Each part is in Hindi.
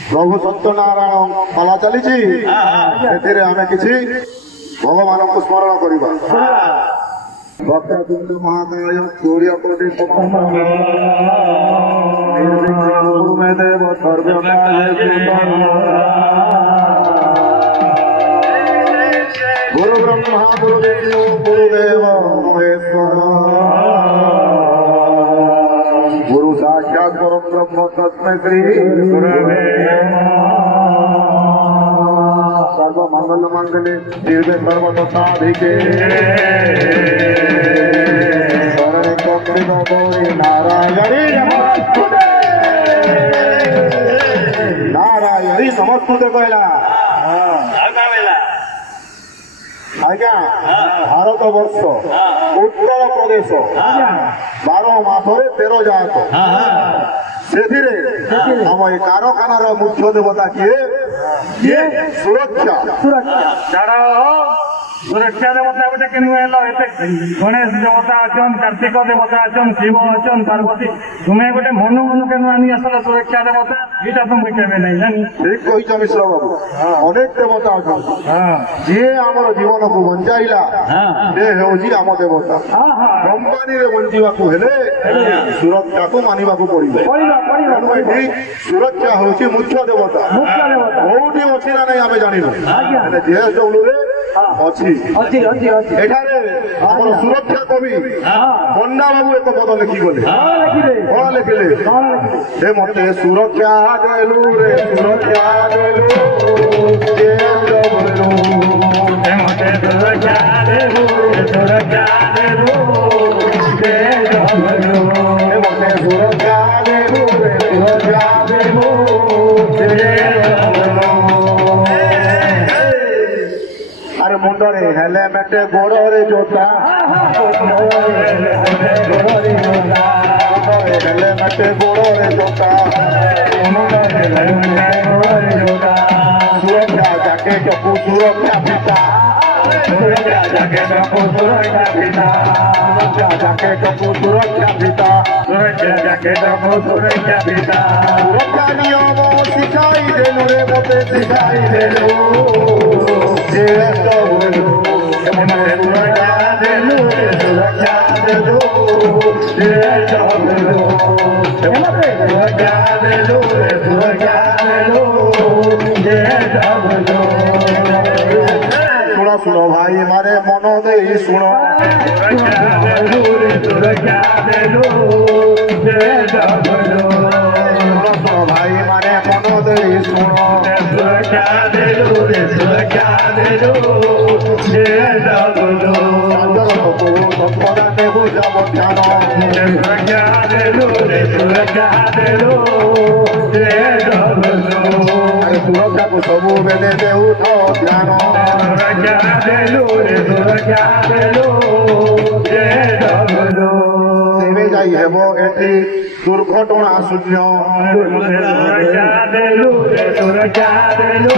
प्रभु सत्यनारायण पाला चली आम कि भगवान को स्मरण करवा भक्तबिंदु महाकाय सूर्यकोटि देव गुरु ब्रह्मा गुरु विष्णु गुरुदेव महेश्वर गुरु साक्षात् परम ब्रह्म तस्मै श्री गुरवे सर्व मंगल मंगले दिव्य सर्वतोधिके शरणे त्वमेव गौरी नारायणी नमस्तुते नारायणी नमस्तुते कहला आज्ञा भारत वर्ष उत्तर प्रदेश 12 मासरे 13 जात से आम ये कारखानार मुख्य देवता किए सुरक्षा सुरक्षा देवता गोटे के गणेश देवता अच्छन कार्तिक देवता अच्छन शिव अच्छन पार्वती तुम्हें गोटे मनु मनु के आनी आसल सुरक्षा देवता यहाँ तुम केवे नहीं जानी ठीक कही मिश्र बाबू अनेक देवता अच्छा जी आम जीवन को बंचाइला से हूँ आम देवता कंपानी बंचा सुरक्षा को मानवा पड़ो सुरक्षा हूँ मुख्य देवता कौटी अच्छी ना नहीं आम जानू जेएसडब्ल्यू अच्छी सुरक्षा कवि बन्ना बाबू एक पद लिखिगले कौन लिखिले मत सुरक्षा देलु रे सुरक्षा देलु मते सुरक्षा देलु सुरक्षा देलु मते सुरक्षा देलु रे सुरक्षा देलु मुंडरे हेलमेट गोड़े जोता हेलमेट गोड़े जोता सुरक्षा जैकेट को सुरक्षा पिता सुरक्षा जैकेट को सुरक्षा पिता सुरक्षा जैकेट को सुरक्षा पिता सुरक्षा जैकेट को सुरक्षा पिता सुरक्षा नियम सिखाई देलु रे मते सिखाई देलु सुरक्षा देलु सुरक्षा देलु सुरक्षा देलु सुरक्षा देलु सुनो सुनो भाई मारे मनो दे सुनो सुरक्षा देलु सुनो भाई मारे मनो दे सुनो सुरक्षा देलु सुरक्षा देलु सुरक्षा देलु सुरक्षा देलु सुरक्षा को सबू बेले देउ तो ध्यान सुरक्षा देलु सुरक्षा देलु तेवे जाई हेबो एठी दुर्घटना शून्य सुरक्षा देलु सुरक्षा देलु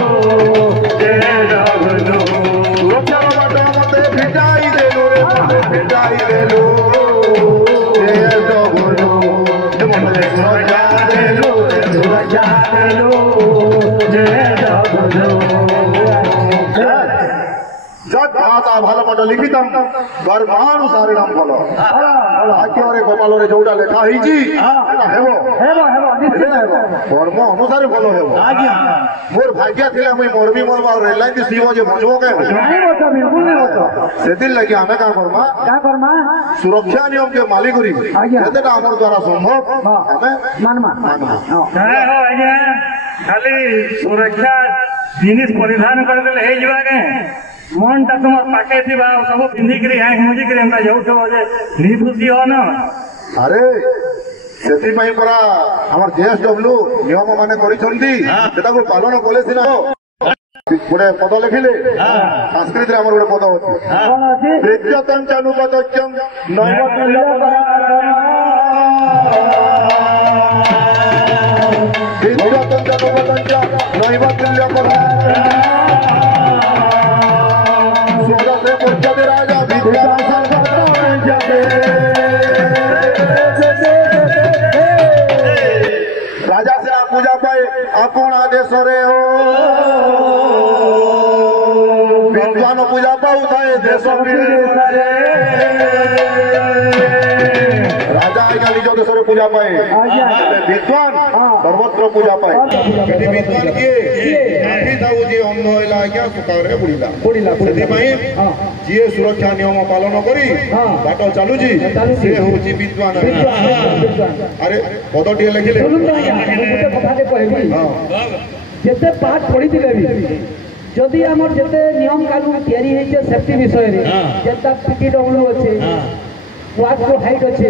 सुरक्षा बाटा मते भिजाई देलु रे मते भिजाई देलु मते सुरक्षा देलु सुरक्षा देलु जब भाषा भल पट लिखितम गर्भानुसारिणम फल भाग्य कपाल जोटा लेखा कर्म अनुसार फल मोर भाग्य थी मुई मरबी मरवा रेल लाइन शिव जे बचबो से लगे आम क्या करमा सुरक्षा नियम के मालिक आम द्वारा संभव खाली सुरक्षा जिनिस परिधान करदे मन टा तुम पाखे सब पिंधिक हैंग मुझिक जाऊे निखुशी हो न अरे से परा आम जेएसडब्ल्यू नियम मान पालन कले गोटे पद लिखिले संस्कृत आम गोटे पद अच्छे प्रेत्यतम चानुपतम नैवतुल्य राजा राजा से पूजा पाए आपण आदेश विद्वान पूजा पाऊ थाए देश राजा आज्ञा निज देश पूजा पाए विद्वान सर्वत्र पूजा पाए विद्वान किए अंध है आज्ञा सुखारे बुड़िला जी सुरक्षा नियम पालन करी बाट चलुची से हूँ विद्वान अरे पदटी लिखिले जिते पाठ पढ़ी जदि आम जिते नियम कानून या सेफ्टी विषय जितना PTW अच्छे वाक जो हाइट अच्छे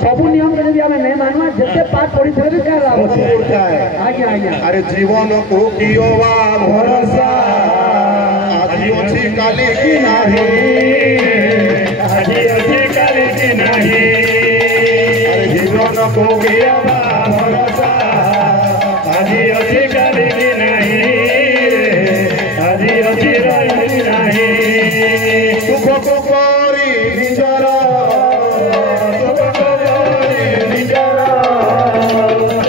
सब नियम के आम नहीं मानवा जिते पाठ पढ़ी भी क्या लाभ आज्ञा आज्ञा अरे जीवन को कियोवा भरोसा आज अच्छी काली की नाही आज अच्छी काली की नाही अरे जीवन को कियोवा भरोसा आज अच्छी काली की नाही आज अच्छी काली नाही सुख को करी निजर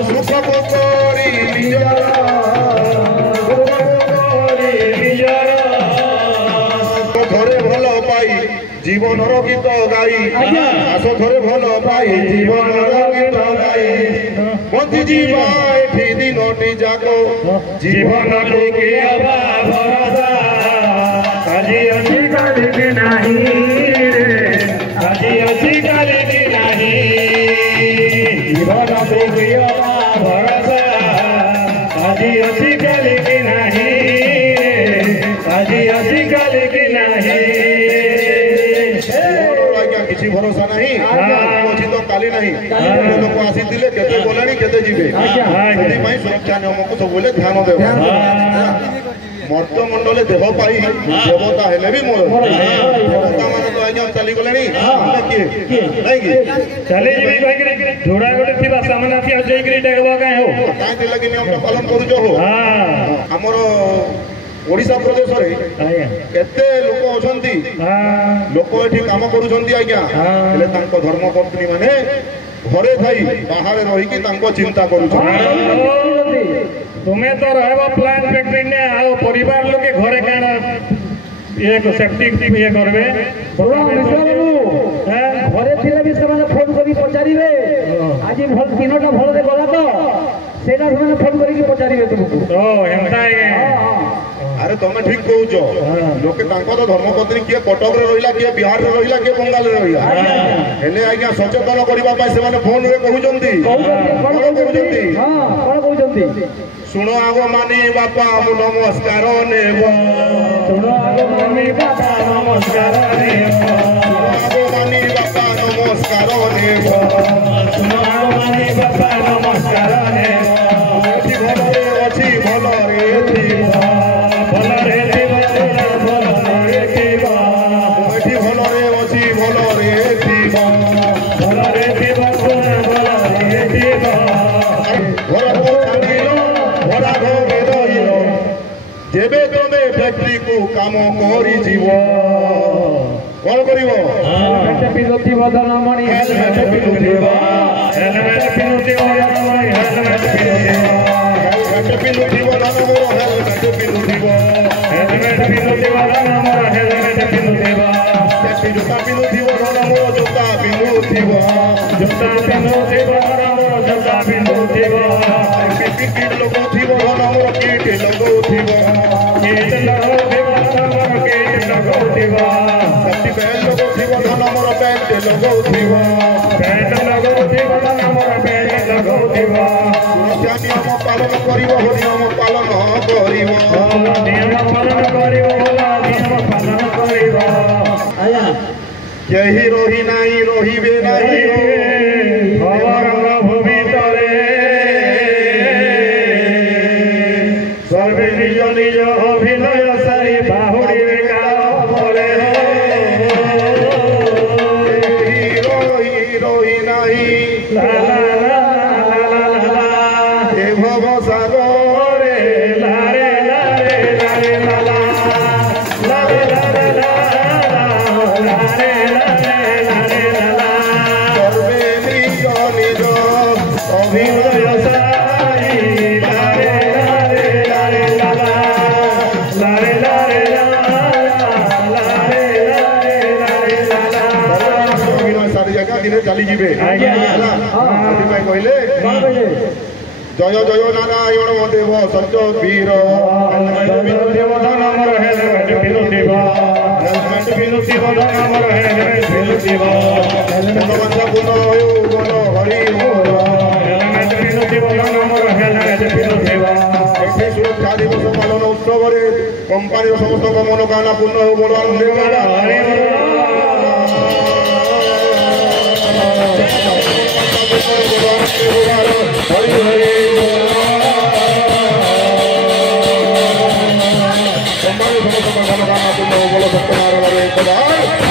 सुख को करी निजर सुख को करी निजर घरे भल पाई जीवन गीत गाई आस घरे भल पाई जीवन गीत गाई बंधी जीवा एठी दिनटी जाक जीवन को कियोवा भरोसा आज अच्छी काली की नाही आज अच्छी काली की नाही जीवन को कियोवा भरोसा आज अच्छी काली की नाही आज अच्छी काली की नाही किसी भरोसा नहीं अच्छी तो काली नहीं लोक आसी केते गलानी केते जीवे सुरक्षा नियम को सब ध्यान देव मर्तमंडल देह पाई देवता हेले भी मोर देवता मान तो आज्ञा चली गले चली जोड़ा गोटे थी सामना थी जैकरी डाकवा कहीं हो कहीं लगी नियम पालन करूच हो आमर ओडिशा प्रदेश केते लोक अछंती लोक एठी काम करूछंती आज्ञा हेले तांको धर्मपत्नी माने घरे थाई बाहर रही कि तांको चिंता करूछंती तुम्हें तो रहबा प्लांट फैक्ट्री ने आओ परिवार लोग के घरे काना ये सेफ्टी ये करबे घरे थिले भी से फोन करी पचारिबे आज भल तीनटा भल दे गला तो सेना से फोन करी पचारिबे तुमको ओ हेंता अरे तुम ठीक कहूच लोके तो धर्मपत्नी किए कटक रहा किए बिहार में रहा किए बंगाल में रहा हेले आज्ञा सचेतन करने फोन रे कहते शुण आग मानी बापा मु नमस्कार नेब शुण आग मानी बापा नमस्कार नेब आग मानी बापा नमस्कार नेब शुण आग मानी बापा नमस्कार नेब अच्छी भल जेबे तुमे फैक्ट्री को काम करी जीव कौन करिवो हेलमेट पिनुथिबो धनमणि हेलमेट पिनुथिबो हेलमेट पिनुथिबो धनमणि हेलमेट पिनुथिबो हेलमेट पिनुथिबो हेलमेट पिनुथिबो हेलमेट पिनुथिबो धनमणि हेलमेट पिनुथिबो जूता पिनुथिबो धनमणि जूता पिनुथिबो जूता पिनुथिबो धनमणि जूता पिनुथिबो किट लगौथिबो धनमणि किट लगौथिबो किट लगौथिबो धनमणि किट लगौथिबो सच्ची पहल लगौथिबो धनमणि पैंट लगौथिबो पैंट लगौथिबो धनमणि पैंट लगौथिबो सुरक्षा नियम पालन करिवो नियम पालन करिवो नियम पालन करिवो नियम पालन करिवो आया केही रही नाही रहिबे नाही खबर भूमि तरे সর্বে নিজ নিজ অভিনয় সারি বাহুড়িবে কাল বলে হিরো হিরোই নাই লা লা লা লা লা লা এ ভব সাগরে লা রে লা রে লা রে লা লা লা রে লা রে লা লা রে লা রে লা রে লা লা সর্বে নিজ নিজ অভিনয় সারি লা রে লা রে লা রে লা লা লা রে লা রে লা লা রে লা রে লা রে লা লা অভিনয় সারি জায়গা দিনে চালি ଯିବେ ଆଜ୍ଞା, ଆଜ୍ଞା। ହେଲା ସେଥିପାଇଁ କହିଲେ ଜୟ ଜୟ ନାରାୟଣ ଦେବ ସତ୍ୟ ବୀର ଦେବଧନ ଆମର ହେଲମେଟ ପିନ୍ଧୁଥିବ ହେଲମେଟ ପିନ୍ଧୁଥିବ ଧନ ଆମର ହେଲମେଟ ପିନ୍ଧୁଥିବ ମନବାଞ୍ଛା ପୂର୍ଣ୍ଣ ହେଉ ମନ ହରି ମୋର ହେଲମେଟ ପିନ୍ଧୁଥିବ ଧନ ଆମର ହେଲମେଟ ପିନ୍ଧୁଥିବ ଏଠି ସୁରକ୍ଷା ଦିବସ ପାଳନ ଉତ୍ସବରେ କମ୍ପାନୀର ସମସ୍ତଙ୍କ ମନୋକାମନା ପୂର୍ଣ୍ଣ ହେଉ ବଡ଼ ଆନନ୍ଦ ହରି ବୋଲ। ହରି ହରି କମ୍ପାନୀ ସମସ୍ତଙ୍କ ମନୋକାମନା ପୂର୍ଣ୍ଣ ହେଉ ବଡ଼ ସତ୍ୟନାରାୟଣ